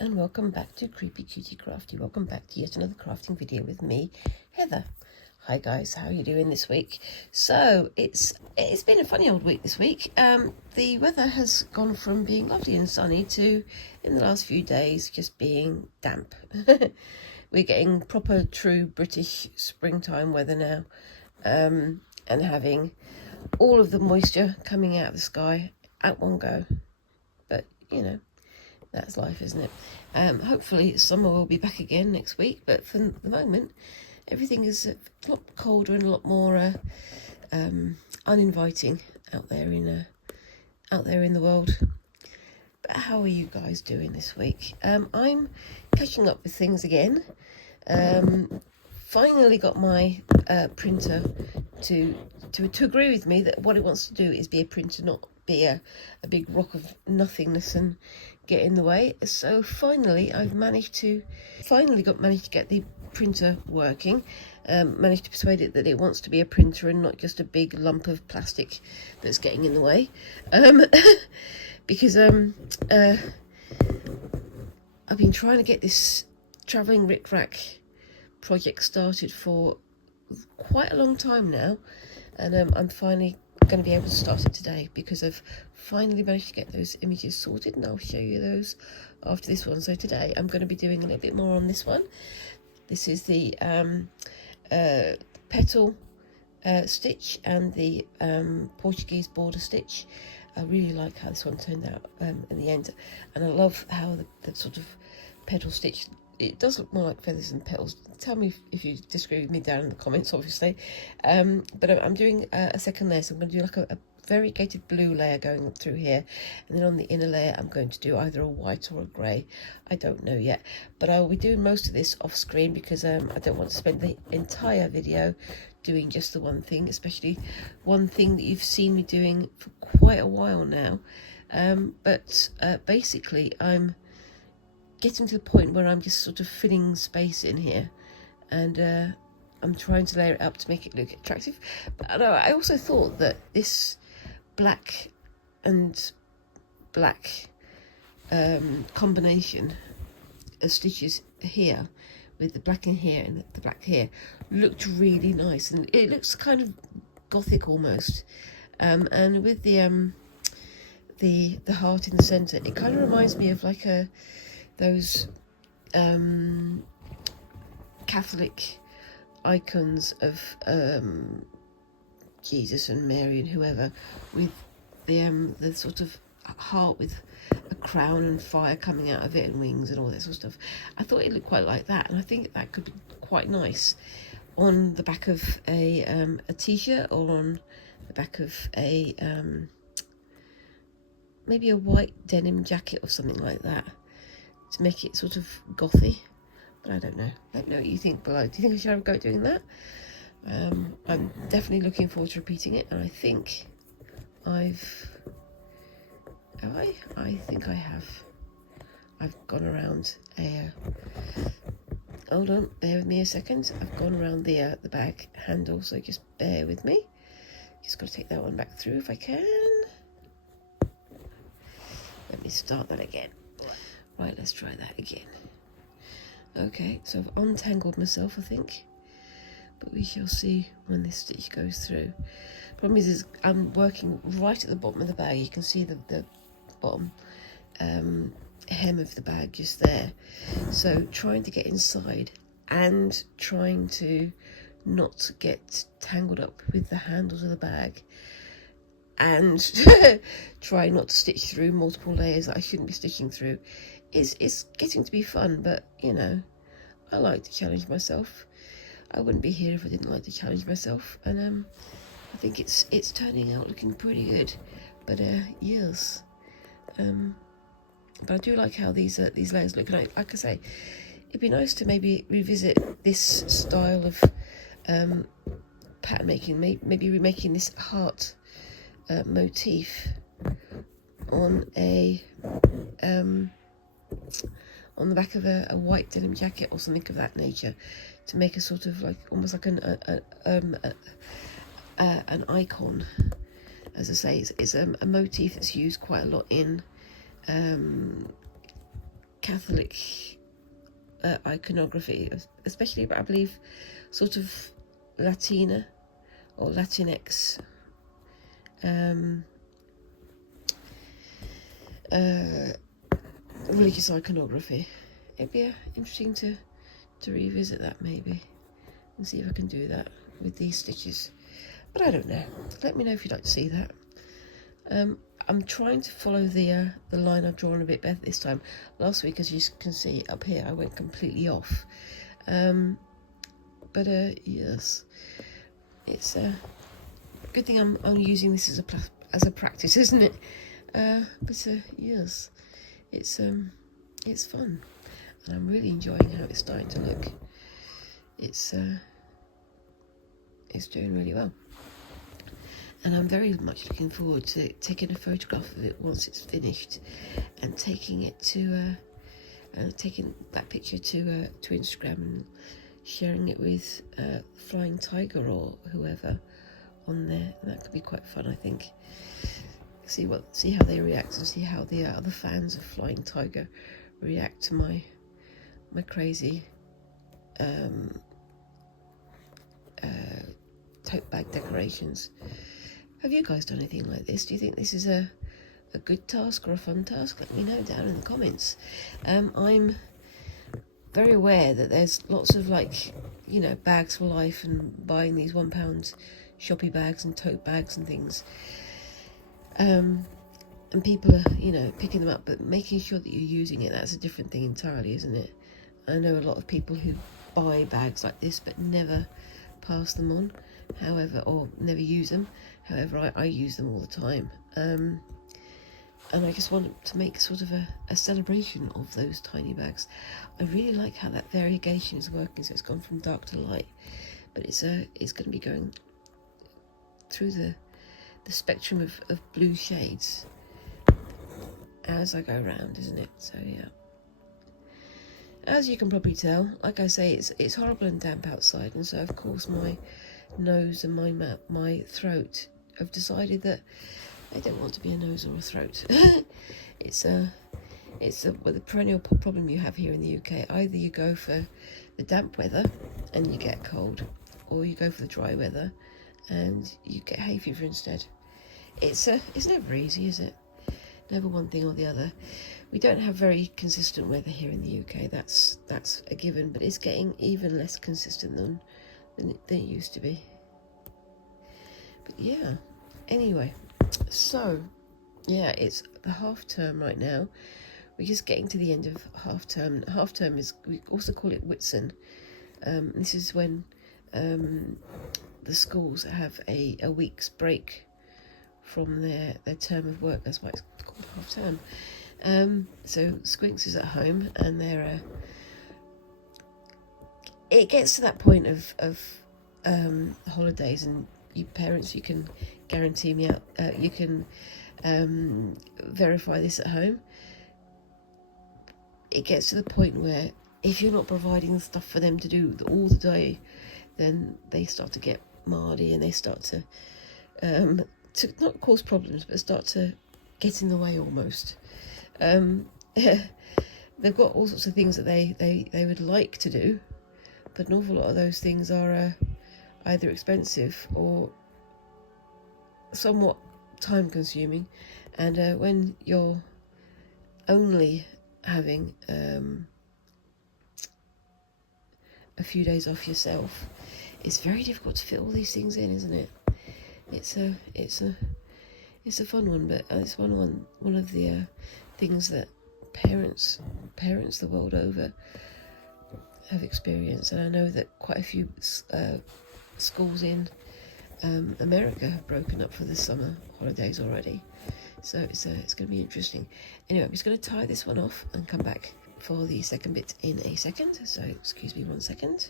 and welcome back to Creepy Cutie Crafty. Welcome back to yet another crafting video with me, Heather. Hi guys, how are you doing this week? So it's been a funny old week this week. The weather has gone from being lovely and sunny to, in the last few days, just being damp. We're getting proper true British springtime weather now, and having all of the moisture coming out of the sky at one go. But you know, that's life, isn't it? Hopefully summer will be back again next week, but for the moment everything is a lot colder and a lot more uninviting out there in the world. But how are you guys doing this week? I'm catching up with things again. Finally got my printer to agree with me that what it wants to do is be a printer, not be a big rock of nothingness and get in the way. So finally I've managed to get the printer working. Managed to persuade it that it wants to be a printer and not just a big lump of plastic that's getting in the way. Because I've been trying to get this Travelling RicRac project started for quite a long time now, and I'm finally going to be able to start it today because I've finally managed to get those images sorted, and I'll show you those after this one. So today I'm going to be doing a little bit more on this one. This is the Petal Stitch and the Portuguese border stitch. I really like how this one turned out in the end, and I love how the sort of petal stitch, it does look more like feathers than petals. Tell me if you disagree with me down in the comments, obviously. But I'm doing a second layer, so I'm going to do like a variegated blue layer going up through here, and then on the inner layer I'm going to do either a white or a grey. I don't know yet, but I will be doing most of this off screen because I don't want to spend the entire video doing just the one thing, especially one thing that you've seen me doing for quite a while now. But basically I'm getting to the point where I'm just sort of filling space in here, and I'm trying to layer it up to make it look attractive. But I also thought that this black and black combination of stitches here, with the black in here and the black here, looked really nice, and it looks kind of gothic almost. And with the heart in the centre, it kind of reminds me of like those Catholic icons of Jesus and Mary and whoever, with the sort of heart with a crown and fire coming out of it and wings and all that sort of stuff. I thought it looked quite like that, and I think that could be quite nice on the back of a t-shirt, or on the back of a maybe a white denim jacket or something like that, to make it sort of gothy. But I don't know. Let me know what you think below. Do you think I should have a go at doing that? I'm definitely looking forward to repeating it, and I think I think I have. I've gone around hold on, bear with me a second. I've gone around the bag handle, so just bear with me. Just got to take that one back through if I can. Let me start that again. Right, let's try that again. Okay, so I've untangled myself, I think, but we shall see when this stitch goes through. Problem is I'm working right at the bottom of the bag. You can see the bottom hem of the bag just there. So trying to get inside and trying to not get tangled up with the handles of the bag, and try not to stitch through multiple layers that I shouldn't be stitching through, is getting to be fun. But you know, I like to challenge myself. I wouldn't be here if I didn't like to challenge myself, and I think it's turning out looking pretty good. But yes, but I do like how these layers look. And like I say, it'd be nice to maybe revisit this style of pattern making. Maybe remaking this heart motif on the back of a white denim jacket or something of that nature, to make a sort of like almost like an icon. As I say, it's a motif that's used quite a lot in Catholic iconography, especially, I believe, sort of Latina or Latinx religious iconography. It'd be interesting to revisit that maybe and see if I can do that with these stitches, but I don't know. Let me know if you'd like to see that. I'm trying to follow the line I've drawn a bit better this time. Last week, as you can see up here, I went completely off. But yes, it's a good thing I'm using this as a practice, isn't it? But yes, it's fun, and I'm really enjoying how it's starting to look. It's doing really well. And I'm very much looking forward to taking a photograph of it once it's finished, and taking it to taking that picture to Instagram and sharing it with Flying Tiger or whoever on there. And that could be quite fun, I think. See how they react, and see how the other fans of Flying Tiger react to my crazy tote bag decorations. Have you guys done anything like this? Do you think this is a good task or a fun task? Let me know down in the comments. I'm very aware that there's lots of, like, you know, bags for life and buying these £1 shoppy bags and tote bags and things. And people are, you know, picking them up, but making sure that you're using it, that's a different thing entirely, isn't it? I know a lot of people who buy bags like this but never pass them on, however, or never use them. However, I use them all the time, and I just want to make sort of a celebration of those tiny bags. I really like how that variegation is working, so it's gone from dark to light, but it's going to be going through the spectrum of blue shades as I go around, isn't it? So yeah, as you can probably tell, like I say, it's horrible and damp outside, and so of course my nose and my throat have decided that I don't want to be a nose or a throat. It's the perennial problem you have here in the UK. Either you go for the damp weather and you get a cold, or you go for the dry weather and you get hay fever instead. It's never easy, is it? Never one thing or the other. We don't have very consistent weather here in the UK. That's a given, but it's getting even less consistent than it used to be. But yeah, anyway, so yeah, it's the half term right now. We're just getting to the end of half term. Half term is, we also call it Whitsun. This is when the schools have a week's break from their term of work. That's why it's called half term. So Squinks is at home, and they're it gets to that point of holidays, and you parents, you can guarantee me out, you can verify this at home. It gets to the point where if you're not providing stuff for them to do all the day, then they start to get mardy, and they start to not cause problems, but start to get in the way almost. They've got all sorts of things that they would like to do, but an awful lot of those things are either expensive or somewhat time consuming, and when you're only having a few days off yourself, it's very difficult to fit all these things in, isn't it? It's a fun one, but it's one of the things that parents the world over have experienced, and I know that quite a few schools in America have broken up for the summer holidays already, so it's going to be interesting. Anyway, I'm just going to tie this one off and come back for the second bit in a second, so excuse me 1 second.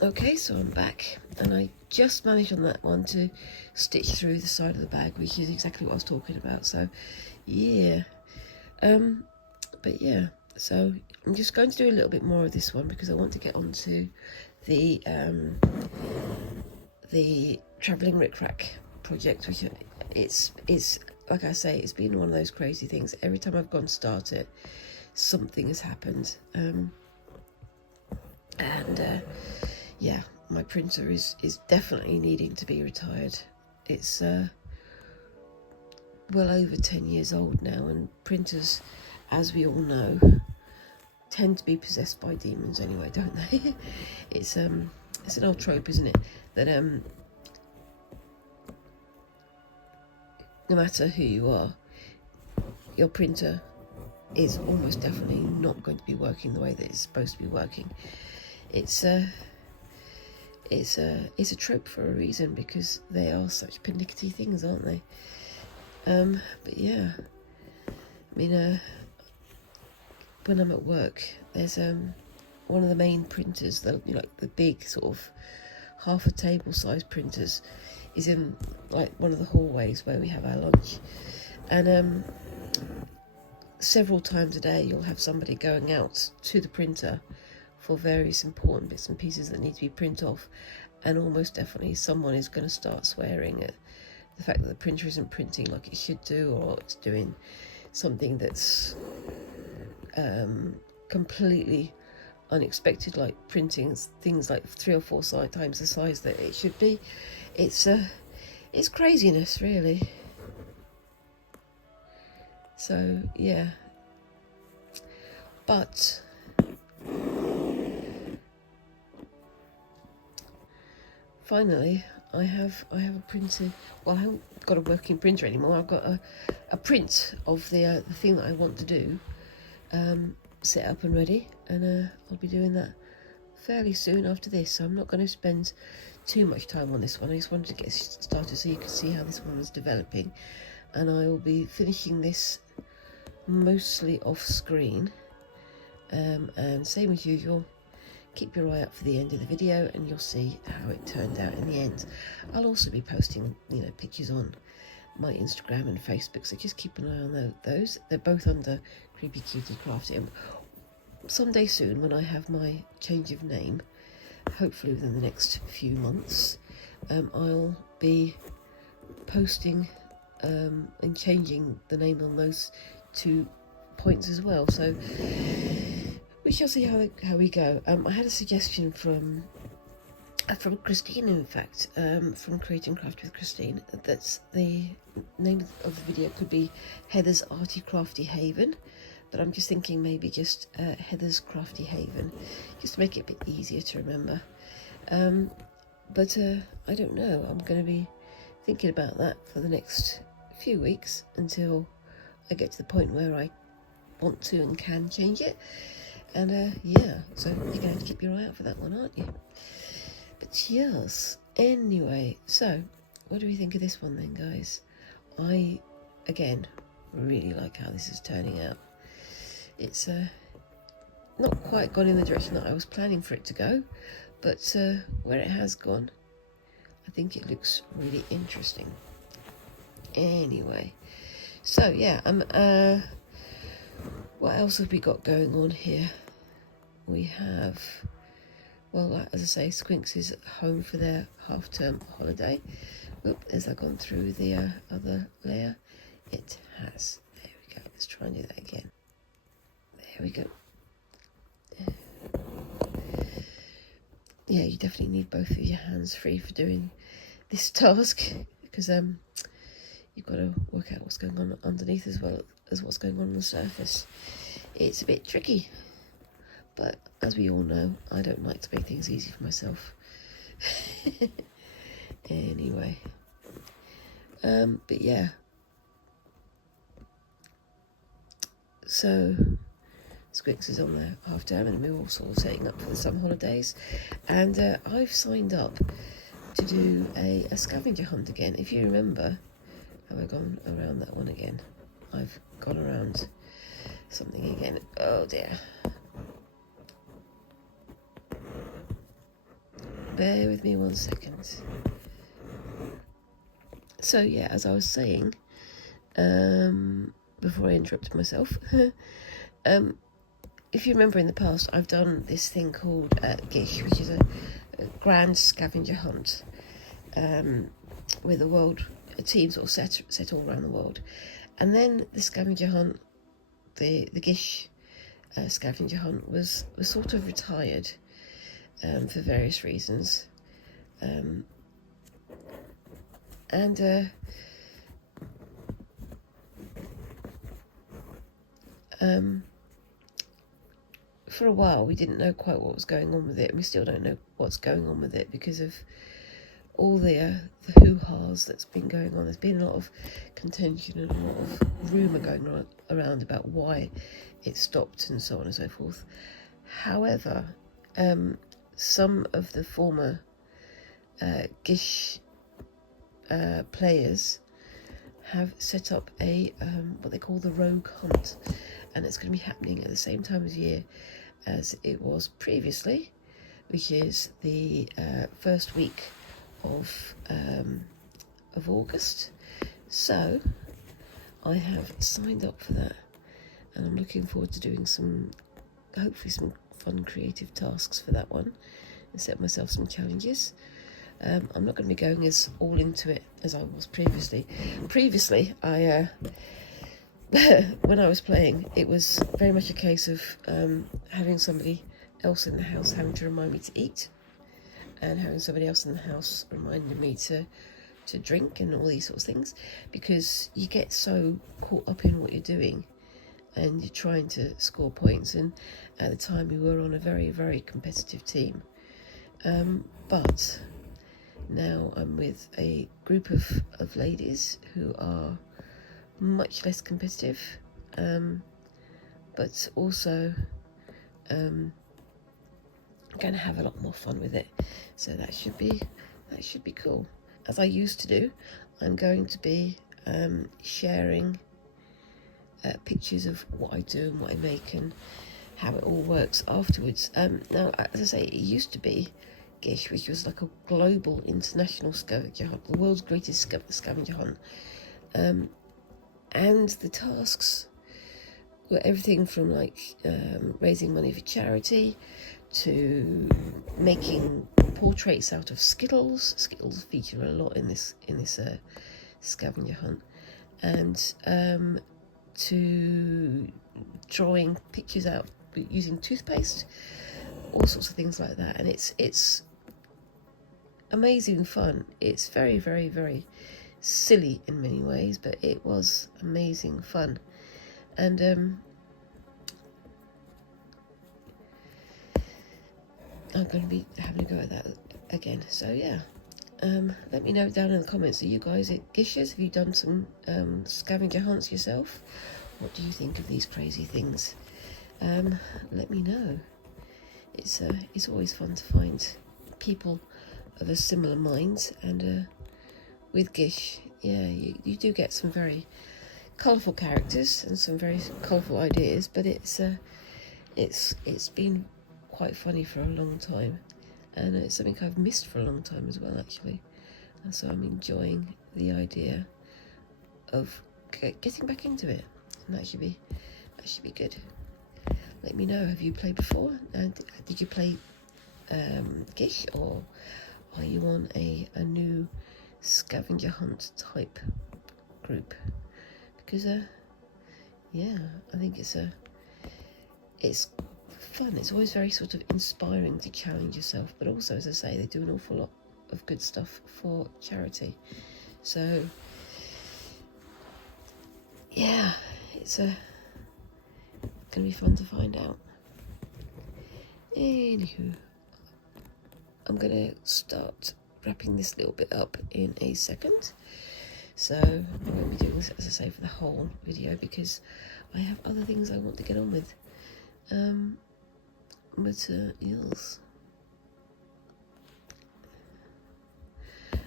Okay, so I'm back, and I just managed on that one to stitch through the side of the bag, which is exactly what I was talking about. So yeah, but yeah, so I'm just going to do a little bit more of this one because I want to get onto the Travelling RicRac project, which it's like I say, it's been one of those crazy things. Every time I've gone to start it, something has happened. Yeah, my printer is definitely needing to be retired. It's well over 10 years old now, and printers, as we all know, tend to be possessed by demons anyway, don't they? It's an old trope, isn't it, that no matter who you are, your printer is almost definitely not going to be working the way that it's supposed to be working. It's a trope for a reason, because they are such pernickety things, aren't they? But yeah, I mean, when I'm at work, there's one of the main printers, like the big sort of half a table size printers, is in like one of the hallways where we have our lunch, and several times a day you'll have somebody going out to the printer for various important bits and pieces that need to be print off, and almost definitely someone is going to start swearing at the fact that the printer isn't printing like it should do, or it's doing something that's completely unexpected, like printing things like 3 or 4 times the size that it should be. It's craziness, really. So yeah, but finally I have a printer. Well, I haven't got a working printer anymore. I've got a print of the thing that I want to do, set up and ready, and I'll be doing that fairly soon after this, so I'm not going to spend too much time on this one. I just wanted to get started so you can see how this one was developing, and I will be finishing this mostly off screen, and same as usual, keep your eye out for the end of the video and you'll see how it turned out in the end. I'll also be posting, pictures on my Instagram and Facebook, so just keep an eye on those. They're both under Creepy Cutie Crafty, and someday soon, when I have my change of name, hopefully within the next few months, I'll be posting and changing the name on those 2 points as well, so we shall see how we go. I had a suggestion from Christine, in fact, from Creating Craft with Christine, that the name of the video could be Heather's Arty Crafty Haven, but I'm just thinking maybe just Heather's Crafty Haven, just to make it a bit easier to remember. But I don't know, I'm going to be thinking about that for the next few weeks until I get to the point where I want to and can change it. And yeah, so you're going to have to keep your eye out for that one, aren't you? But yes, anyway, so what do we think of this one then, guys? I, again, really like how this is turning out. It's not quite gone in the direction that I was planning for it to go, but where it has gone, I think it looks really interesting. Anyway, so yeah, what else have we got going on here? We have, well, as I say, Squinks is home for their half-term holiday. Oop, has that gone through the other layer? It has. There we go. Let's try and do that again. There we go. Yeah, you definitely need both of your hands free for doing this task, because you've got to work out what's going on underneath as well as what's going on the surface. It's a bit tricky, but as we all know, I don't like to make things easy for myself. Anyway, but yeah, so Squinks is on their half term, and we're all sort of setting up for the summer holidays, and I've signed up to do a scavenger hunt again. If you remember, have I gone around that one again? I've gone around something again. Oh dear. Bear with me 1 second. So yeah, as I was saying, before I interrupted myself, if you remember in the past, I've done this thing called Gish, which is a grand scavenger hunt, with a world a team sort of set all around the world. And then the scavenger hunt, the Gish scavenger hunt was sort of retired for various reasons. For a while we didn't know quite what was going on with it, and we still don't know what's going on with it because of all the hoo-has that's been going on. There's been a lot of contention and a lot of rumour going around about why it stopped and so on and so forth. However, some of the former Gish players have set up a what they call the Rogue Hunt, and it's going to be happening at the same time of year as it was previously, which is the first week of August. So I have signed up for that, and I'm looking forward to doing hopefully some fun creative tasks for that one, and set myself some challenges. I'm not going to be going as all into it as I was previously. Previously, I when I was playing, it was very much a case of having somebody else in the house having to remind me to eat, and having somebody else in the house reminding me to drink and all these sorts of things, because you get so caught up in what you're doing and you're trying to score points. And at the time we were on a very, very competitive team, but now I'm with a group of ladies who are much less competitive, but also going to have a lot more fun with it. So that should be cool. As I used to do, I'm going to be sharing pictures of what I do and what I make and how it all works afterwards. Now, as I say, it used to be Gish, which was like a global international scavenger hunt, the world's greatest scavenger hunt. And the tasks were everything from like raising money for charity to making portraits out of Skittles. Skittles feature a lot in this scavenger hunt, and to drawing pictures out using toothpaste, all sorts of things like that. And it's amazing fun. It's very, very, very silly in many ways, but it was amazing fun. And I'm going to be having a go at that again. So yeah, let me know down in the comments, are you guys at Gishers? Have you done some scavenger hunts yourself? What do you think of these crazy things? Let me know. It's always fun to find people of a similar mind, and with Gish, yeah, you do get some very colourful characters and some very colourful ideas, but it's been quite funny for a long time, and it's something I've missed for a long time as well, actually. And so I'm enjoying the idea of getting back into it, and that should be good. Let me know, have you played before? And did you play Gish, or are you on a new scavenger hunt type group? Because yeah, I think it's fun. It's always very sort of inspiring to challenge yourself, but also, as I say, they do an awful lot of good stuff for charity. So yeah, it's gonna be fun to find out. Anywho, I'm gonna start wrapping this little bit up in a second. So I won't be doing this, as I say, for the whole video, because I have other things I want to get on with. But yes.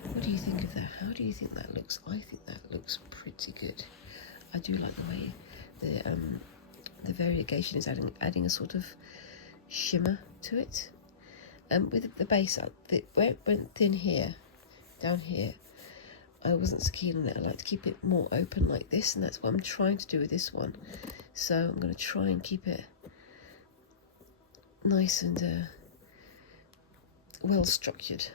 What do you think of that? How do you think that looks? I think that looks pretty good. I do like the way the variegation is adding a sort of shimmer to it. With the base, where it went thin here, down here, I wasn't so keen on it. I like to keep it more open like this, and that's what I'm trying to do with this one. So I'm going to try and keep it nice and well structured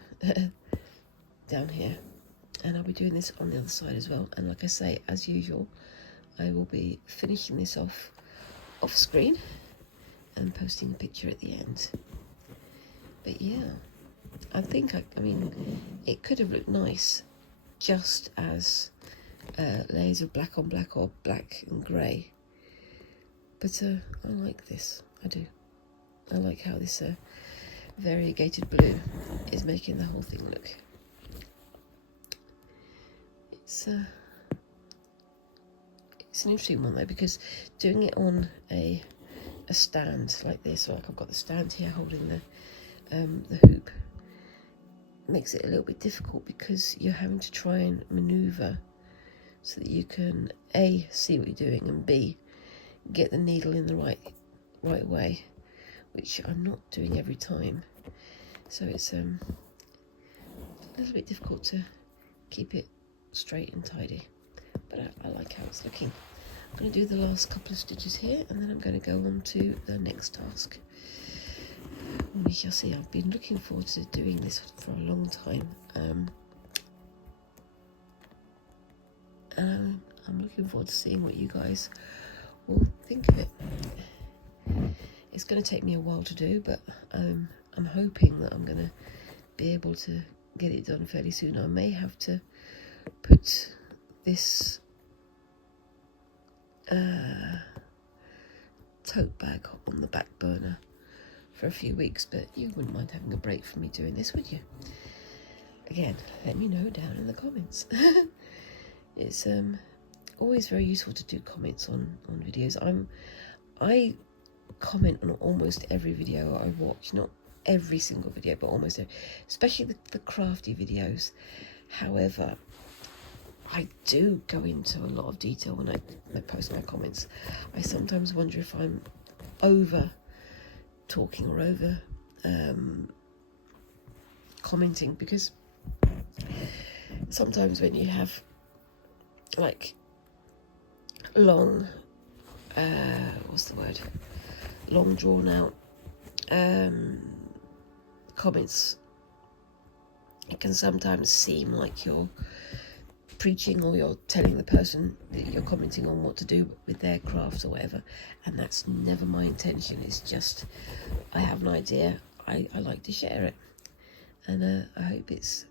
down here. and I'll be doing this on the other side as well. And like I say, as usual, I will be finishing this off screen and posting a picture at the end. But yeah, I think, I mean, it could have looked nice just as layers of black on black or black and grey. But I like this, I do. I like how this variegated blue is making the whole thing look. It's an interesting one though, because doing it on a stand like this, like I've got the stand here holding the hoop, makes it a little bit difficult because you're having to try and manoeuvre so that you can A, see what you're doing, and B, get the needle in the right way, which I'm not doing every time. So it's a little bit difficult to keep it straight and tidy, but I like how it's looking. I'm going to do the last couple of stitches here, and then I'm going to go on to the next task. We shall see. I've been looking forward to doing this for a long time. I'm looking forward to seeing what you guys will think of it. It's going to take me a while to do, but I'm hoping that I'm going to be able to get it done fairly soon. I may have to put this tote bag on the back burner for a few weeks, but you wouldn't mind having a break from me doing this, would you? Again, let me know down in the comments. It's always very useful to do comments on videos. I comment on almost every video I watch, not every single video, but almost every, especially the crafty videos. However, I do go into a lot of detail when I post my comments. I sometimes wonder if I'm over talking or over commenting, because sometimes when you have like long long drawn out comments, it can sometimes seem like you're preaching, or you're telling the person that you're commenting on what to do with their crafts or whatever, and that's never my intention. It's just I have an idea, I like to share it, and I hope it's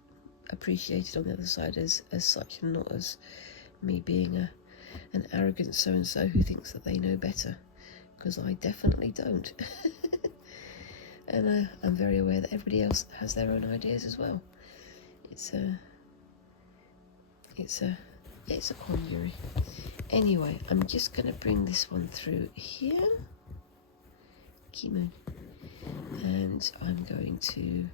appreciated on the other side as such, and not as me being an arrogant so-and-so who thinks that they know better, because I definitely don't. And I'm very aware that everybody else has their own ideas as well. It's a quandary. Anyway, I'm just going to bring this one through here, and I'm going to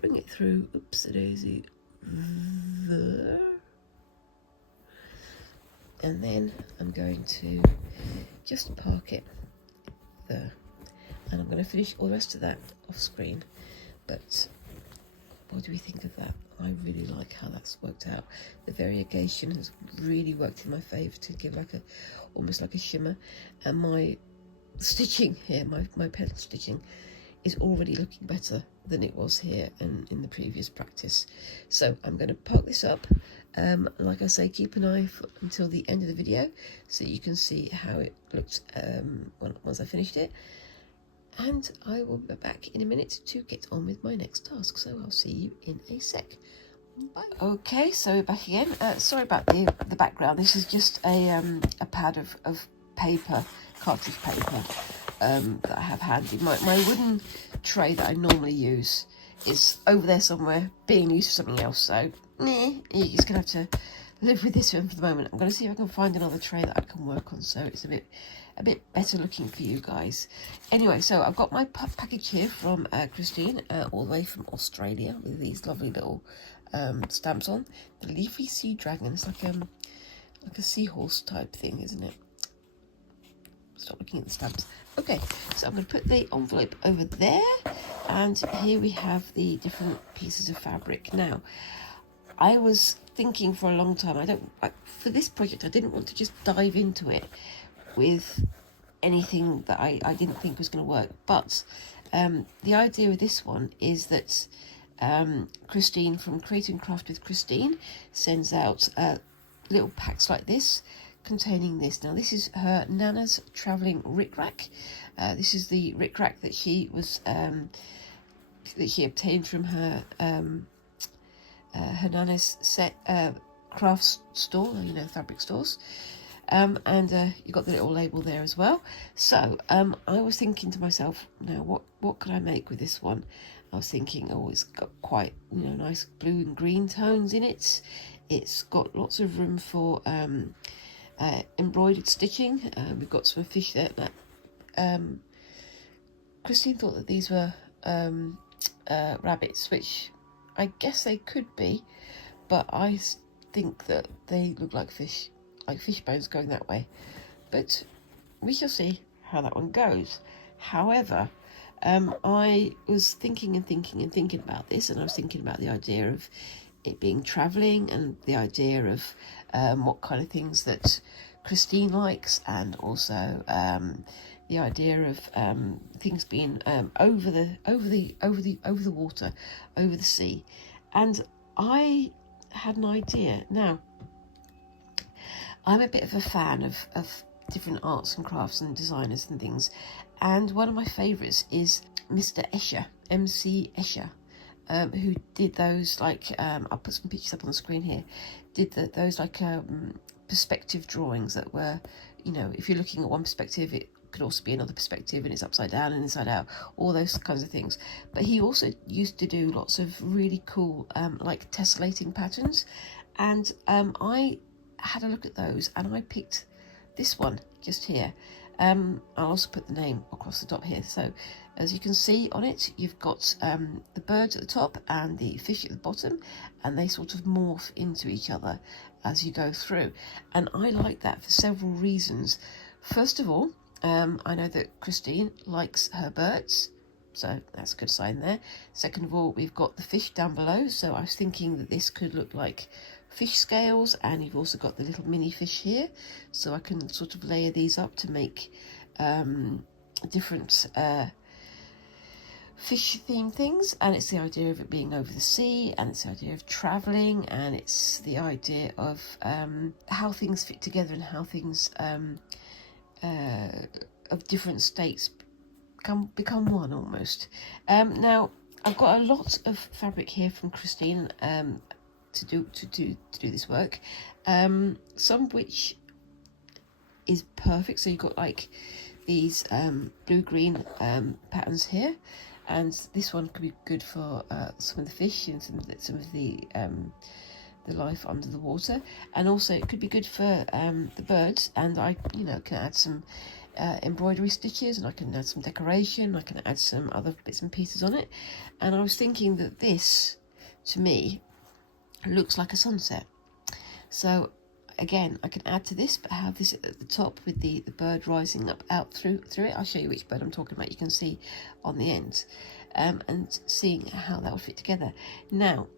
bring it through, oopsie-daisy, there, and then I'm going to just park it there, and I'm going to finish all the rest of that off screen. But what do we think of that? I really like how that's worked out. The variegation has really worked in my favour to give like almost like a shimmer, and my stitching here, my petal stitching, is already looking better than it was here and in the previous practice. So I'm going to park this up. Like I say, keep an eye until the end of the video so you can see how it looked once I finished it. And I will be back in a minute to get on with my next task. So I'll see you in a sec. Bye. Okay, so we're back again. Sorry about the background. This is just a pad of paper, cartridge paper, that I have handy. My wooden tray that I normally use is over there somewhere, being used for something else. So, you're just going to have to live with this one for the moment. I'm going to see if I can find another tray that I can work on, so it's a bit better looking for you guys. Anyway, so I've got my package here from Christine, all the way from Australia, with these lovely little stamps on. The Leafy Sea Dragon. It's like a seahorse type thing, isn't it? Stop looking at the stamps. Okay, so I'm going to put the envelope over there, and here we have the different pieces of fabric. Now, I was thinking for a long time, for this project, I didn't want to just dive into it with anything that I didn't think was going to work. But the idea with this one is that Christine from Create and Craft with Christine sends out little packs like this containing this. Now this is her Nana's Travelling RicRac. This is the RicRac that she was that she obtained from her Nana's set crafts store, you know, fabric stores. And you got the little label there as well. So I was thinking to myself, now what could I make with this one? I was thinking, oh, it's got quite, you know, nice blue and green tones in it. It's got lots of room for embroidered stitching. We've got some fish there. Christine thought that these were rabbits, which I guess they could be, but I think that they look like fish bones going that way. But we shall see how that one goes. However, I was thinking about this, and I was thinking about the idea of it being travelling, and the idea of what kind of things that Christine likes, and also the idea of things being over the water, over the sea. And I had an idea. Now, I'm a bit of a fan of different arts and crafts and designers and things, and one of my favourites is Mr. Escher, MC Escher, who did those, like, I'll put some pictures up on the screen here, those like perspective drawings that were, you know, if you're looking at one perspective, it could also be another perspective, and it's upside down and inside out, all those kinds of things. But he also used to do lots of really cool like tessellating patterns, and I had a look at those, and I picked this one just here. I'll also put the name across the top here. So as you can see on it, you've got the birds at the top and the fish at the bottom, and they sort of morph into each other as you go through. And I like that for several reasons. First of all, I know that Christine likes her birds, so that's a good sign there. Second of all, we've got the fish down below, so I was thinking that this could look like fish scales, and you've also got the little mini fish here, so I can sort of layer these up to make different fish themed things. And it's the idea of it being over the sea, and it's the idea of travelling, and it's the idea of how things fit together, and how things of different states become one almost. Now I've got a lot of fabric here from Christine to do this work, some which is perfect. So you've got like these blue-green patterns here, and this one could be good for some of the fish and some of the life under the water, and also it could be good for the birds. And I, you know, can add some embroidery stitches, and I can add some decoration, I can add some other bits and pieces on it. And I was thinking that this, to me, looks like a sunset. So again, I can add to this, but have this at the top with the bird rising up out through it. I'll show you which bird I'm talking about. You can see on the ends, and seeing how that would fit together. Now,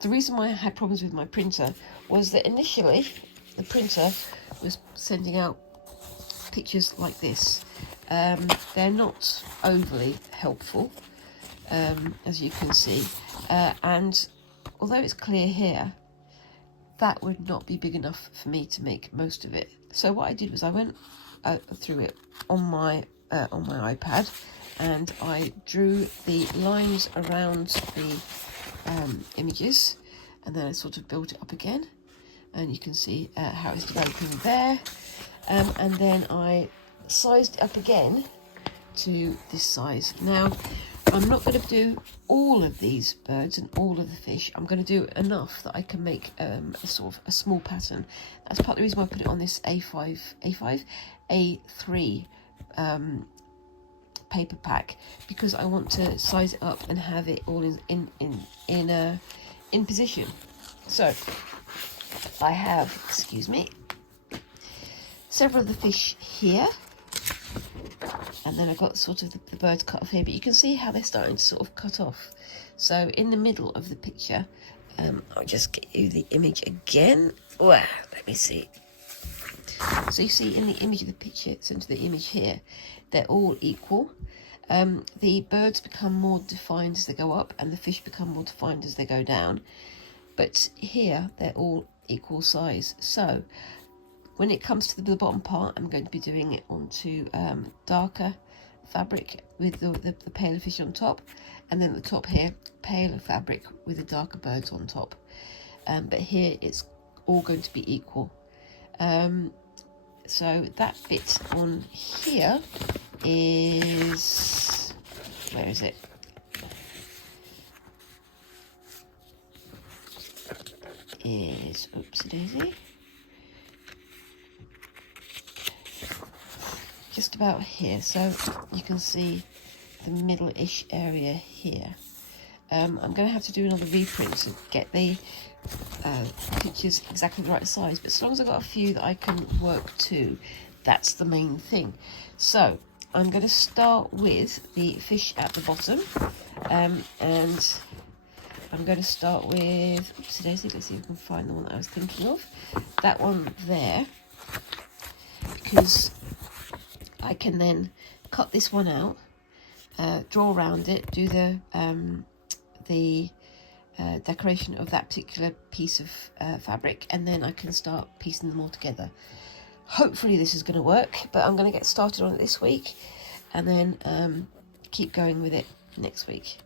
the reason why I had problems with my printer was that initially the printer was sending out pictures like this. They're not overly helpful, as you can see, and although it's clear here, that would not be big enough for me to make most of it. So what I did was I went through it on my iPad, and I drew the lines around the images, and then I sort of built it up again, and you can see how it's developing there. And then I sized it up again to this size. Now, I'm not going to do all of these birds and all of the fish. I'm going to do enough that I can make a sort of a small pattern. That's part of the reason why I put it on this A3 paper pack, because I want to size it up and have it all in position. So I have, excuse me, several of the fish here, and then I've got sort of the birds cut off here, but you can see how they're starting to sort of cut off. So in the middle of the picture, I'll just get you the image again. Wow, let me see. So you see in the image of the picture, so into the image here, they're all equal. The birds become more defined as they go up, and the fish become more defined as they go down. But here they're all equal size. So when it comes to the bottom part, I'm going to be doing it onto darker fabric with the paler fish on top, and then at the top here, paler fabric with the darker birds on top. But here it's all going to be equal. So that bit on here is, where is it? Is, oopsie daisy, just about here, so you can see the middle-ish area here. I'm going to have to do another reprint to get the pictures exactly the right size, but as long as I've got a few that I can work to, that's the main thing. So I'm going to start with the fish at the bottom, and I'm going to start with, oopsie daisy, let's see if I can find the one that I was thinking of. That one there, because I can then cut this one out, draw around it, do the decoration of that particular piece of fabric, and then I can start piecing them all together. Hopefully this is going to work, but I'm going to get started on it this week, and then keep going with it next week,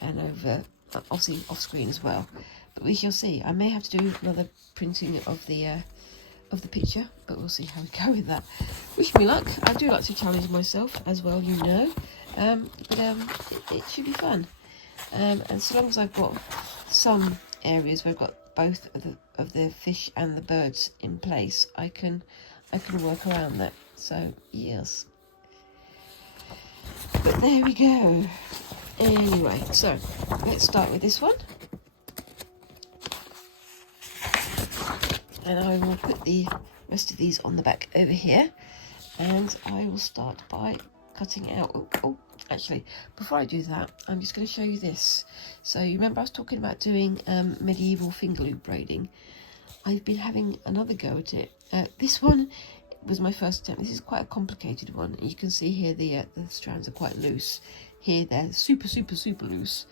and over, obviously off screen as well. But we shall see. I may have to do another printing of the picture, but we'll see how we go with that. Wish me luck. I do like to challenge myself as well, you know, but it should be fun. And so long as I've got some areas where I've got both of the fish and the birds in place, I can work around that. So yes, but there we go. Anyway, so let's start with this one, and I will put the rest of these on the back over here, and I will start by cutting out. Oh, actually, before I do that, I'm just going to show you this. So you remember I was talking about doing medieval finger loop braiding. I've been having another go at it. This one was my first attempt. This is quite a complicated one. You can see here the strands are quite loose. Here they're super loose,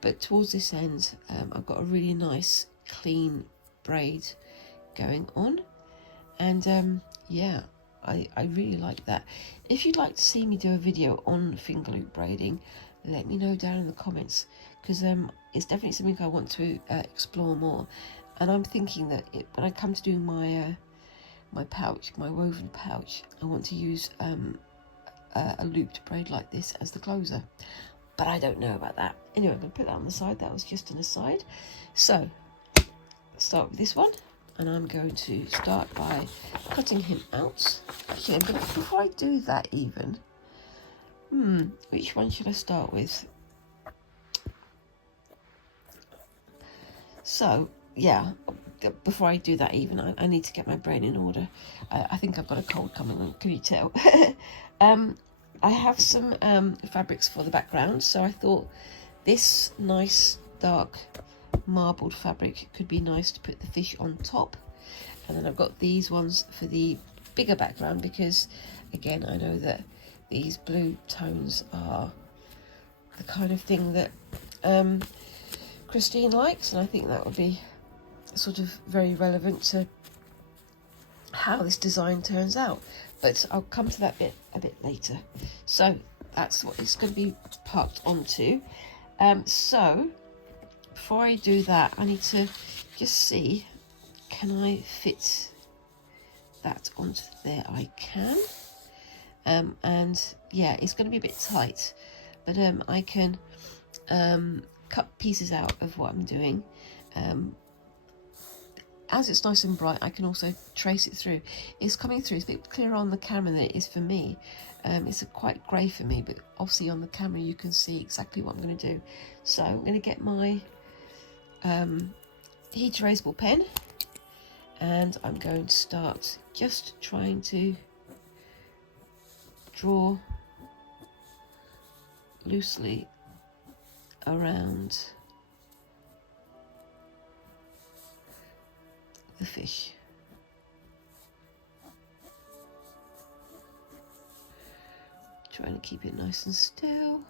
but towards this end I've got a really nice clean braid going on, and yeah, I really like that. If you'd like to see me do a video on finger loop braiding, let me know down in the comments, because it's definitely something I want to explore more. And I'm thinking that when I come to doing my my pouch, my woven pouch, I want to use a looped braid like this as the closer, but I don't know about that. Anyway, I'm going to put that on the side. That was just an aside. So let's start with this one, and I'm going to start by cutting him out. Actually, before I do that even, which one should I start with? So yeah, before I do that even, I need to get my brain in order. I think I've got a cold coming on, can you tell? I have some fabrics for the background, so I thought this nice dark marbled fabric could be nice to put the fish on top. And then I've got these ones for the bigger background, because again, I know that these blue tones are the kind of thing that Christine likes, and I think that would be sort of very relevant to how this design turns out. But I'll come to that bit a bit later. So that's what it's going to be parked onto. So before I do that, I need to just see, can I fit that onto there? I can. And yeah, it's going to be a bit tight, but I can cut pieces out of what I'm doing. As it's nice and bright, I can also trace it through. It's coming through. It's a bit clearer on the camera than it is for me. It's quite grey for me, but obviously on the camera you can see exactly what I'm going to do. So I'm going to get my heat erasable pen, and I'm going to start just trying to draw loosely around the fish. Trying to keep it nice and still.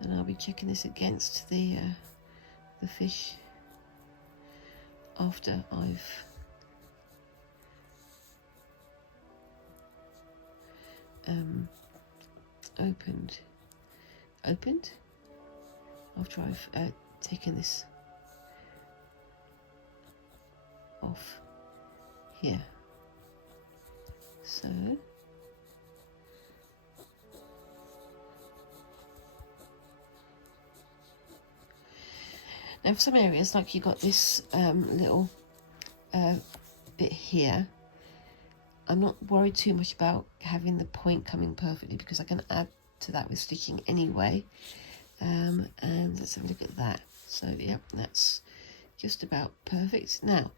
And I'll be checking this against the fish after I've opened after I've taken this off here. So now for some areas, like you got this little bit here, I'm not worried too much about having the point coming perfectly because I can add to that with stitching anyway. And let's have a look at that. So yeah, that's just about perfect. Now,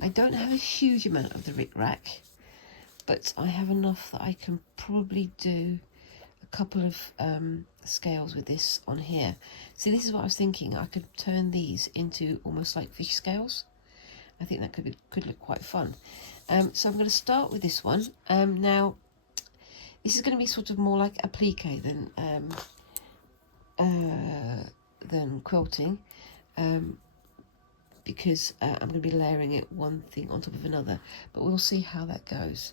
I don't have a huge amount of the RicRac, but I have enough that I can probably do a couple of scales with this on here. See, this is what I was thinking. I could turn these into almost like fish scales. I think that could look quite fun. So I'm going to start with this one. Now, this is going to be sort of more like applique than quilting, because I'm going to be layering it one thing on top of another. But we'll see how that goes.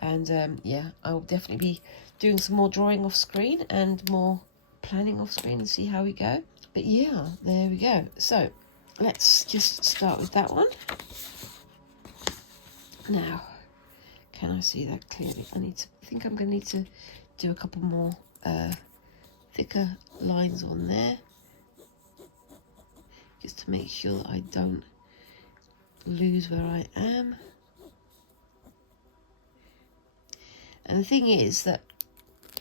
And yeah, I'll definitely be doing some more drawing off screen and more planning off screen and see how we go. But yeah, there we go. So let's just start with that one. Now, can I see that clearly? I think I'm going to need to do a couple more thicker lines on there, just to make sure that I don't lose where I am. And the thing is that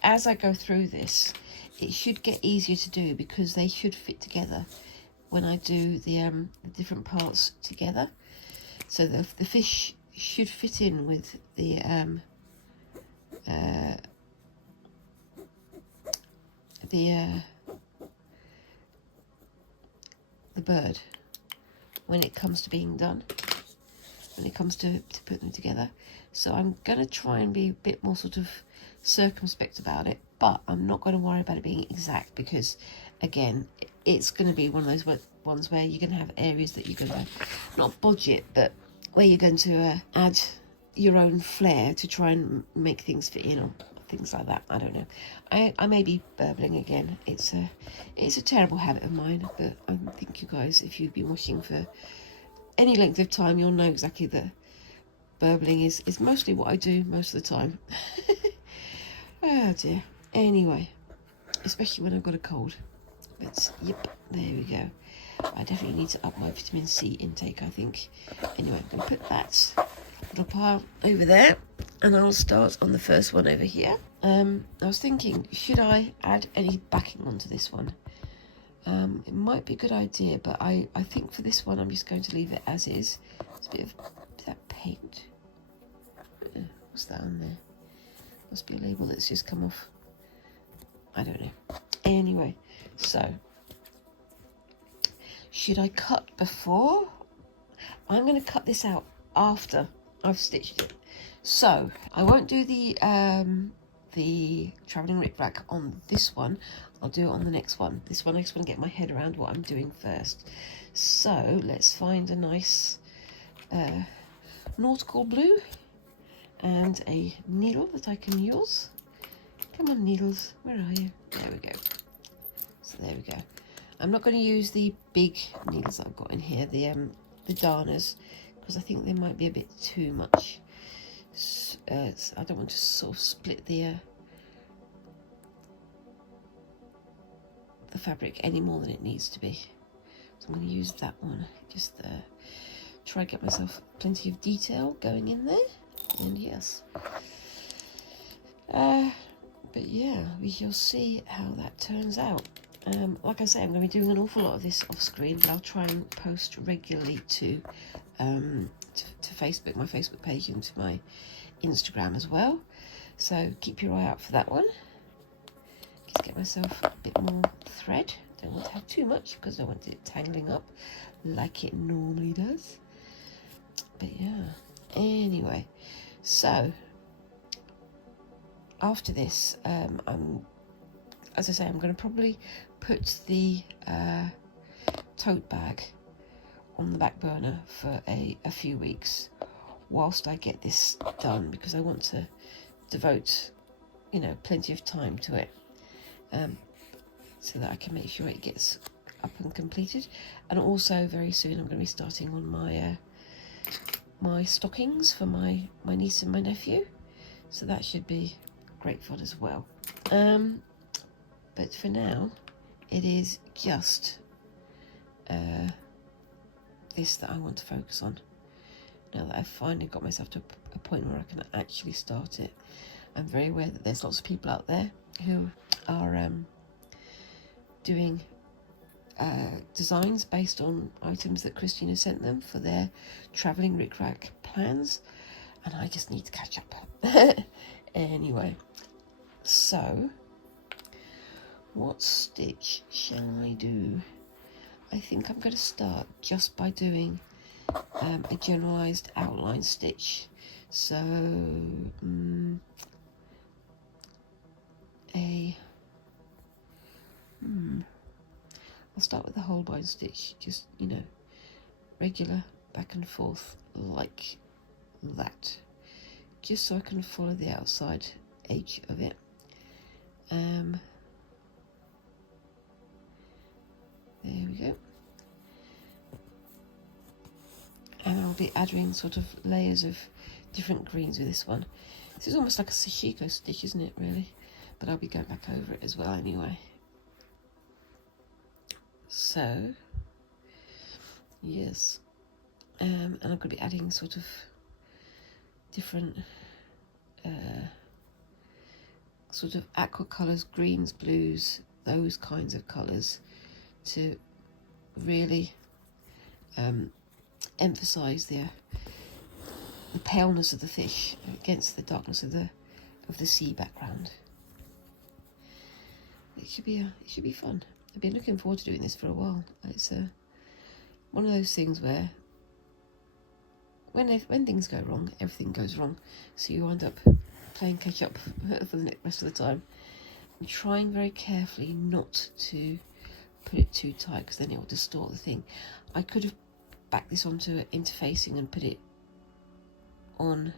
as I go through this, it should get easier to do because they should fit together when I do the different parts together. So the fish should fit in with the bird when it comes to being done, when it comes to put them together. So I'm going to try and be a bit more sort of circumspect about it, but I'm not going to worry about it being exact because, again, it's going to be one of those ones where you're going to have areas that you're going to, not budget, but where you're going to add your own flair to try and make things fit in or things like that. I don't know. I may be burbling again. It's a terrible habit of mine, but I think you guys, if you've been watching for any length of time, you'll know exactly that burbling is mostly what I do most of the time. Oh dear. Anyway, especially when I've got a cold. But yep, there we go. I definitely need to up my vitamin C intake, I think. Anyway, I'm going to put that little pile over there, and I'll start on the first one over here. I was thinking, should I add any backing onto this one? It might be a good idea, but I think for this one I'm just going to leave it as is. It's a bit of that paint. What's that on there? Must be a label that's just come off. I don't know. Anyway, so should I cut before? I'm going to cut this out after I've stitched it. So I won't do the Travelling RicRac on this one. I'll do it on the next one. This one I just want to get my head around what I'm doing first. So let's find a nice nautical blue and a needle that I can use. Come on, needles, where are you? There we go. So there we go. I'm not going to use the big needles that I've got in here, the darners, because I think they might be a bit too much. I don't want to sort of split the fabric any more than it needs to be. So I'm going to use that one. Just try to get myself plenty of detail going in there. And yes. But yeah, we shall see how that turns out. like I say, I'm going to be doing an awful lot of this off screen, but I'll try and post regularly to Facebook, my Facebook page, and to my Instagram as well. So keep your eye out for that one. Just get myself a bit more thread. Don't want to have too much because I don't want it tangling up like it normally does. But yeah, anyway, so after this, as I say, I'm going to probably put the tote bag on the back burner for a few weeks whilst I get this done, because I want to devote, you know, plenty of time to it, so that I can make sure it gets up and completed. And also very soon I'm going to be starting on my my stockings for my niece and my nephew, so that should be great fun as well. But for now it is just this that I want to focus on, now that I've finally got myself to a point where I can actually start it. I'm very aware that there's lots of people out there who are doing designs based on items that Christina sent them for their Travelling RicRac plans, and I just need to catch up. Anyway, so what stitch shall I do? I think I'm going to start just by doing a generalised outline stitch. So I'll start with the holbein stitch, just, you know, regular back and forth like that, just so I can follow the outside edge of it. There we go. And I'll be adding sort of layers of different greens with this one. This is almost like a sashiko stitch, isn't it, really? But I'll be going back over it as well anyway. So, yes. And I'm going to be adding sort of different sort of aqua colours, greens, blues, those kinds of colours, to really emphasise the paleness of the fish against the darkness of the sea background. It should be fun. I've been looking forward to doing this for a while. It's one of those things where when things go wrong, everything goes wrong. So you end up playing catch up for the rest of the time. I'm trying very carefully not to put it too tight, because then it will distort the thing. I could have backed this onto interfacing and put it on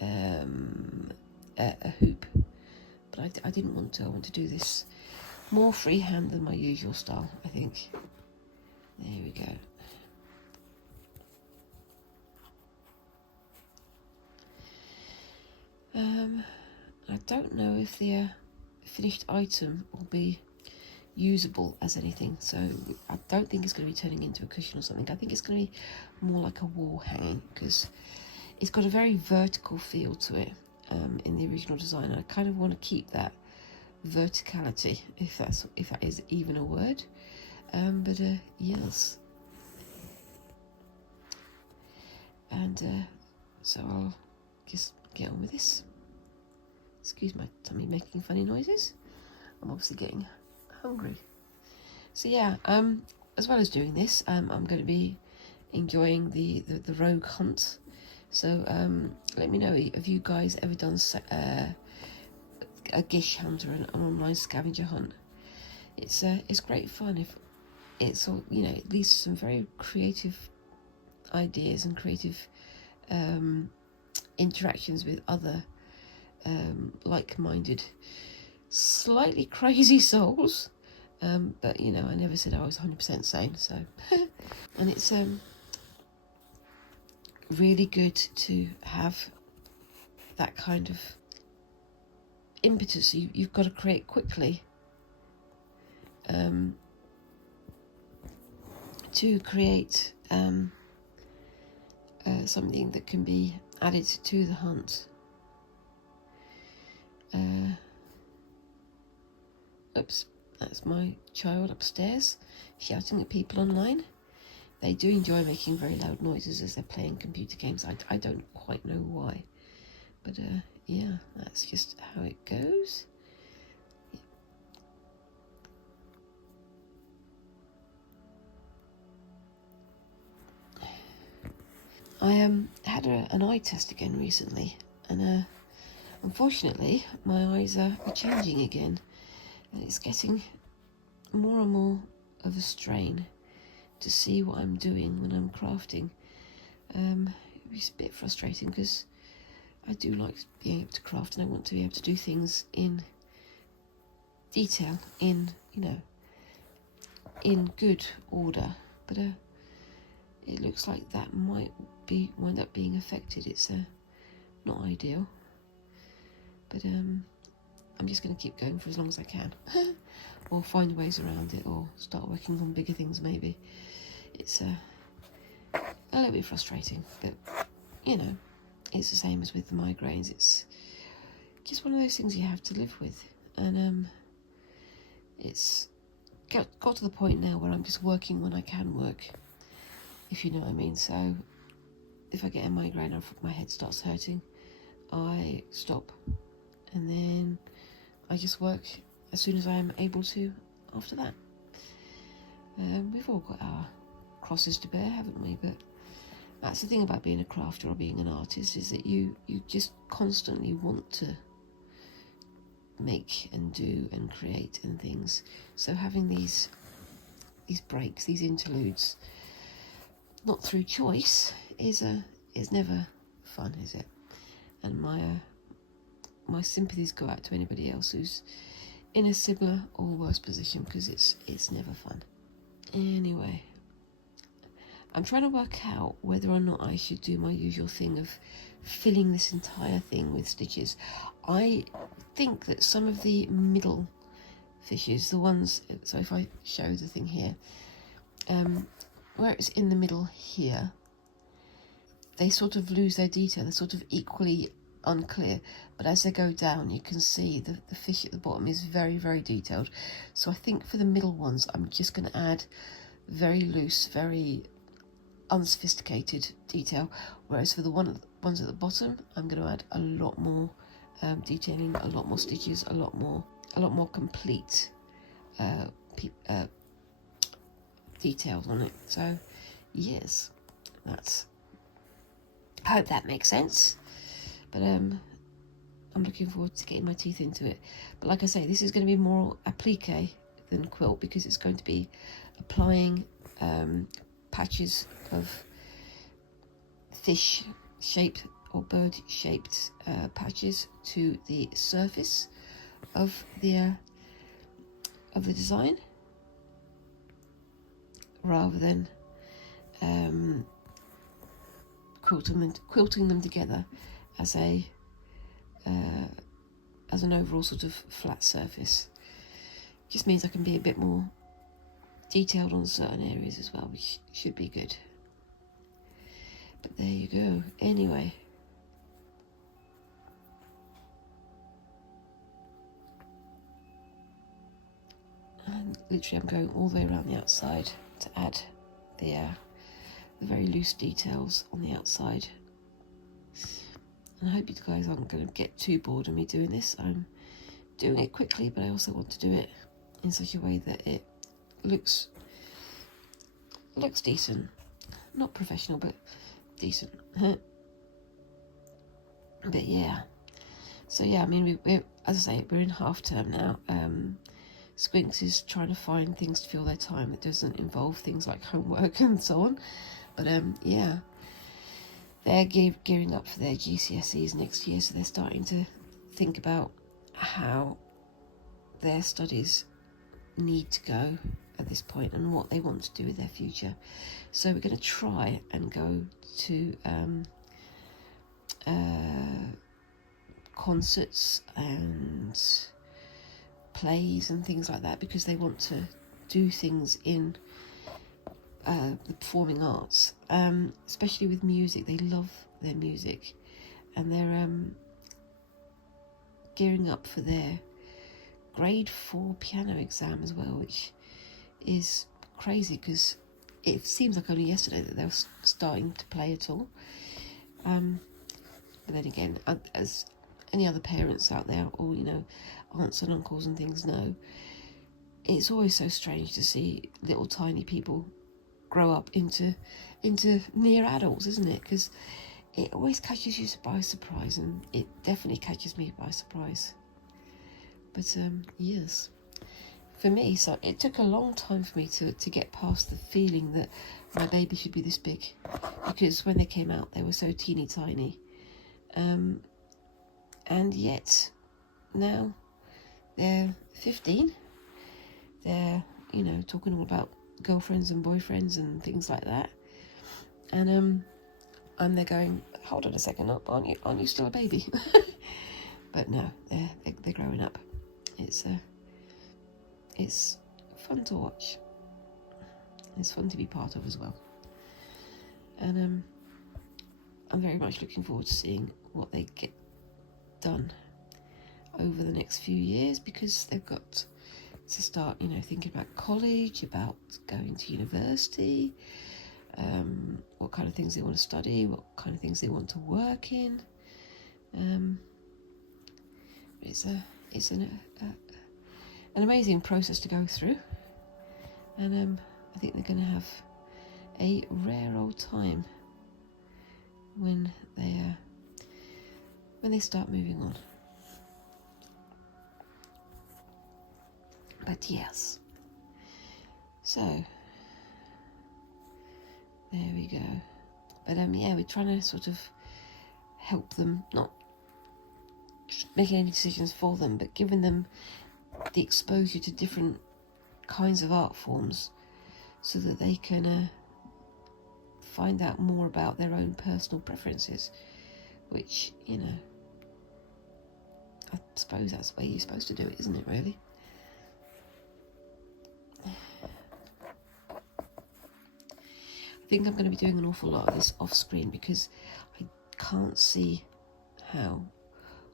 a hoop, but I didn't want to. I want to do this more freehand than my usual style, I think. There we go. I don't know if the finished item will be usable as anything, so I don't think it's going to be turning into a cushion or something. I think it's going to be more like a wall hanging, because it's got a very vertical feel to it in the original design. I kind of want to keep that verticality, if that is even a word. But yes, and so I'll just get on with this. Excuse my tummy making funny noises. I'm obviously getting hungry. So yeah, as well as doing this, I'm going to be enjoying the rogue hunt. So let me know, have you guys ever done a gish hunt or an online scavenger hunt? It's great fun. If it's all, you know, it leads to some very creative ideas and creative interactions with other like-minded, slightly crazy souls, but you know, I never said I was 100% sane, so and it's really good to have that kind of impetus. You've got to create quickly to create something that can be added to the hunt. Oops, That's my child upstairs shouting at people online. They do enjoy making very loud noises as they're playing computer games. I don't quite know why, but yeah, that's just how it goes. I had an eye test again recently, and unfortunately my eyes are changing again, and it's getting more and more of a strain to see what I'm doing when I'm crafting. It's a bit frustrating because I do like being able to craft, and I want to be able to do things in detail, in good order, but it looks like that might wind up being affected. It's not ideal, but I'm just going to keep going for as long as I can, or find ways around it, or start working on bigger things maybe. It's a little bit frustrating, but it's the same as with the migraines. It's just one of those things you have to live with, and it's got to the point now where I'm just working when I can work, if you know what I mean. So if I get a migraine or if my head starts hurting, I stop, and then I just work as soon as I'm able to after that. We've all got our crosses to bear, haven't we? But that's the thing about being a crafter or being an artist, is that you just constantly want to make and do and create and things. So having these breaks, these interludes, not through choice, is never fun, is it? And my sympathies go out to anybody else who's in a similar or worse position, because it's never fun. Anyway, I'm trying to work out whether or not I should do my usual thing of filling this entire thing with stitches. I think that some of the middle fishes, the ones, so if I show the thing here, where it's in the middle here, they sort of lose their detail. They're sort of equally unclear, but as they go down you can see the fish at the bottom is very, very detailed. So I think for the middle ones I'm just going to add very loose, very unsophisticated detail, whereas for the ones at the bottom I'm going to add a lot more detailing, a lot more stitches, a lot more complete details on it. So yes, I hope that makes sense, but I'm looking forward to getting my teeth into it. But like I say, this is going to be more applique than quilt, because it's going to be applying patches of fish shaped or bird shaped patches to the surface of the design, rather than quilting them together as an overall sort of flat surface. Just means I can be a bit more detailed on certain areas as well, which should be good. But there you go. Anyway, and literally I'm going all the way around the outside to add the very loose details on the outside. And I hope you guys aren't going to get too bored of me doing this. I'm doing it quickly, but I also want to do it in such a way that it looks decent. Not professional, but decent. But yeah. So yeah, I mean, we're, as I say, we're in half term now. Squinks is trying to find things to fill their time that doesn't involve things like homework and so on. But yeah, they're gearing up for their GCSEs next year, so they're starting to think about how their studies need to go at this point and what they want to do with their future. So we're going to try and go to concerts and plays and things like that, because they want to do things in the performing arts, especially with music. They love their music, and they're gearing up for their grade 4 piano exam as well, which is crazy because it seems like only yesterday that they were starting to play at all. But then again, as any other parents out there, or aunts and uncles and things know, it's always so strange to see little tiny people grow up into near adults, isn't it? Because it always catches you by surprise, and it definitely catches me by surprise. But yes, for me, so it took a long time for me to get past the feeling that my baby should be this big, because when they came out they were so teeny tiny, and yet now they're 15. They're talking all about girlfriends and boyfriends and things like that, and they're going, hold on a second, aren't you still a baby? But no, they're growing up. It's fun to watch. It's fun to be part of as well, and I'm very much looking forward to seeing what they get done over the next few years, because they've got to start thinking about college, about going to university, what kind of things they want to study, what kind of things they want to work in. It's an amazing process to go through, and I think they're going to have a rare old time when they start moving on. But yes, so there we go. But yeah, we're trying to sort of help them, not making any decisions for them, but giving them the exposure to different kinds of art forms, so that they can find out more about their own personal preferences, which I suppose that's the way you're supposed to do it, isn't it, really? I think I'm going to be doing an awful lot of this off screen, because I can't see how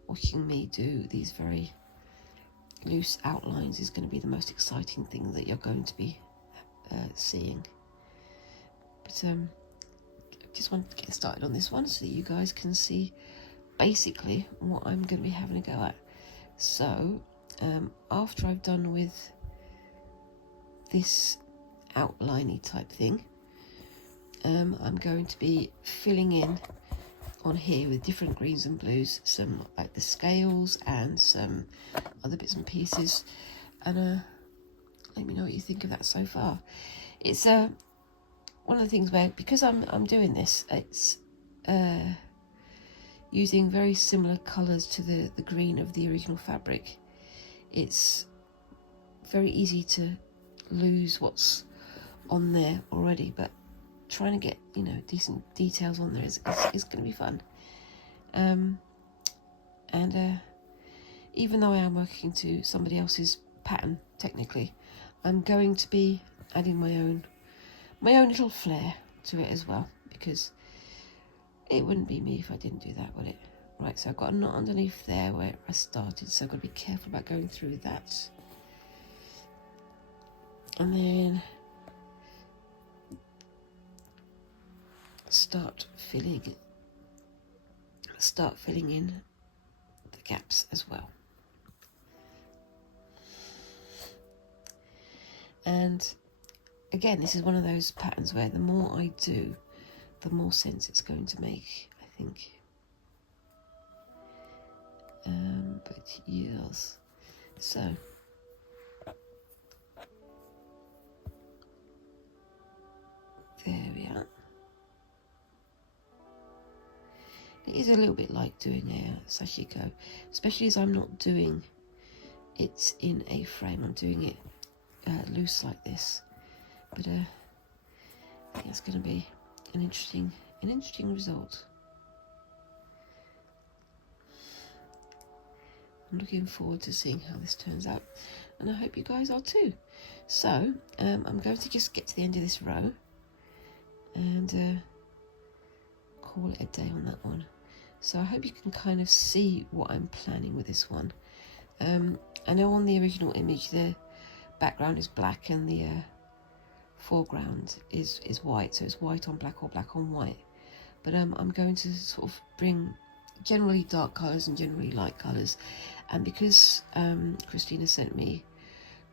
watching me do these very loose outlines is going to be the most exciting thing that you're going to be seeing. But I just wanted to get started on this one so that you guys can see basically what I'm going to be having a go at. So after I've done with this outliney type thing, I'm going to be filling in on here with different greens and blues, some like the scales and some other bits and pieces, and let me know what you think of that so far. It's one of the things where, because I'm doing this, it's using very similar colours to the green of the original fabric. It's very easy to lose what's on there already, but trying to get decent details on there is going to be fun. And even though I am working to somebody else's pattern technically, I'm going to be adding my own little flair to it as well, because it wouldn't be me if I didn't do that, would it? Right, so I've got a knot underneath there where I started, so I've got to be careful about going through that. And then start filling in the gaps as well. And again, this is one of those patterns where the more I do, the more sense it's going to make, I think. But yes, so there we are. It is a little bit like doing a sashiko, especially as I'm not doing it in a frame. I'm doing it loose like this, but I think it's going to be an interesting result. I'm looking forward to seeing how this turns out, and I hope you guys are too. So I'm going to just get to the end of this row and call it a day on that one. So I hope you can kind of see what I'm planning with this one. I know on the original image the background is black and the foreground is white, so it's white on black or black on white. But I'm going to sort of bring generally dark colours and generally light colours, and because Christina sent me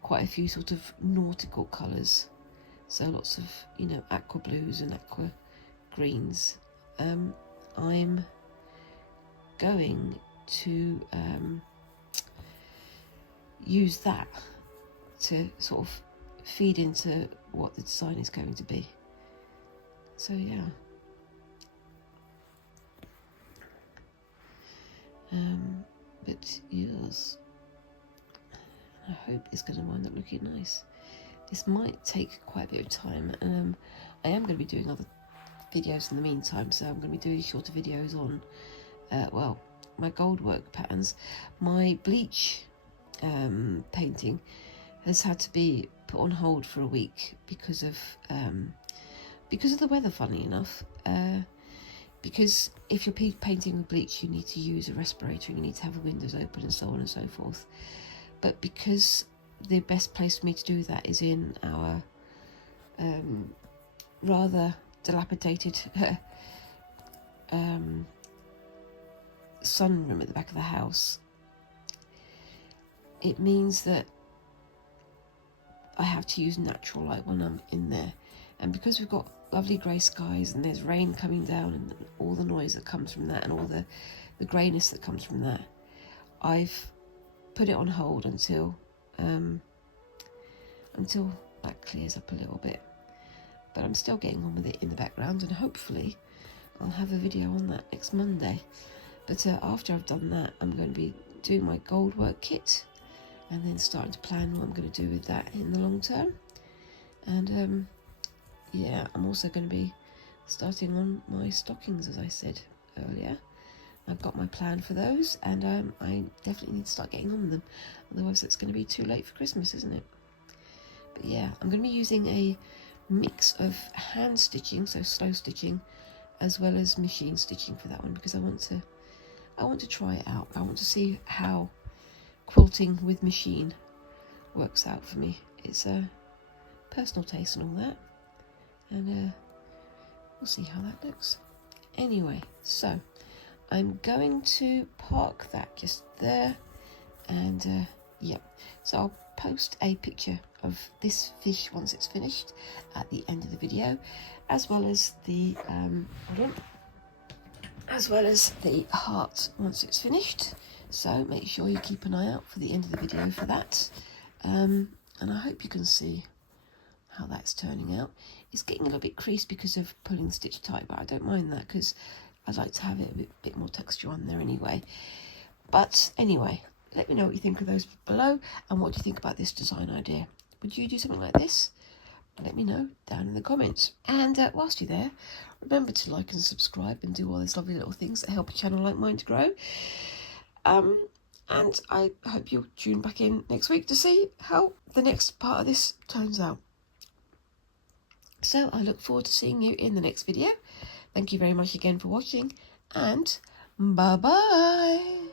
quite a few sort of nautical colours, so lots of, you know, aqua blues and aqua greens, I'm going to use that to sort of feed into what the design is going to be. So yeah. But yes, I hope it's going to wind up looking nice. This might take quite a bit of time, and I am going to be doing other videos in the meantime, so I'm going to be doing shorter videos on well, my gold work patterns. My bleach painting has had to be put on hold for a week because of the weather, funny enough. Because if you're painting with bleach, you need to use a respirator, and you need to have the windows open and so on and so forth. But because the best place for me to do that is in our rather dilapidated sunroom at the back of the house, it means that I have to use natural light when I'm in there. And because we've got lovely grey skies and there's rain coming down and all the noise that comes from that and all the greyness that comes from that, I've put it on hold until that clears up a little bit. But I'm still getting on with it in the background, and hopefully I'll have a video on that next Monday. But after I've done that, I'm going to be doing my gold work kit and then starting to plan what I'm going to do with that in the long term. And yeah, I'm also going to be starting on my stockings, as I said earlier. I've got my plan for those, and I definitely need to start getting on them. Otherwise it's going to be too late for Christmas, isn't it? But yeah, I'm going to be using a mix of hand stitching, so slow stitching, as well as machine stitching for that one, because I want to try it out. I want to see how quilting with machine works out for me. It's a personal taste and all that, and we'll see how that looks. Anyway, so I'm going to park that just there, and yeah, so I'll post a picture of this fish once it's finished at the end of the video, as well as the heart once it's finished. So make sure you keep an eye out for the end of the video for that, and I hope you can see how that's turning out. It's getting a little bit creased because of pulling the stitch tight, but I don't mind that because I'd like to have it a bit more texture on there anyway. But anyway, let me know what you think of those below, and what do you think about this design idea. Would you do something like this? Let me know down in the comments. And whilst you're there, remember to like and subscribe and do all those lovely little things that help a channel like mine to grow. And I hope you'll tune back in next week to see how the next part of this turns out. So I look forward to seeing you in the next video. Thank you very much again for watching, and bye bye.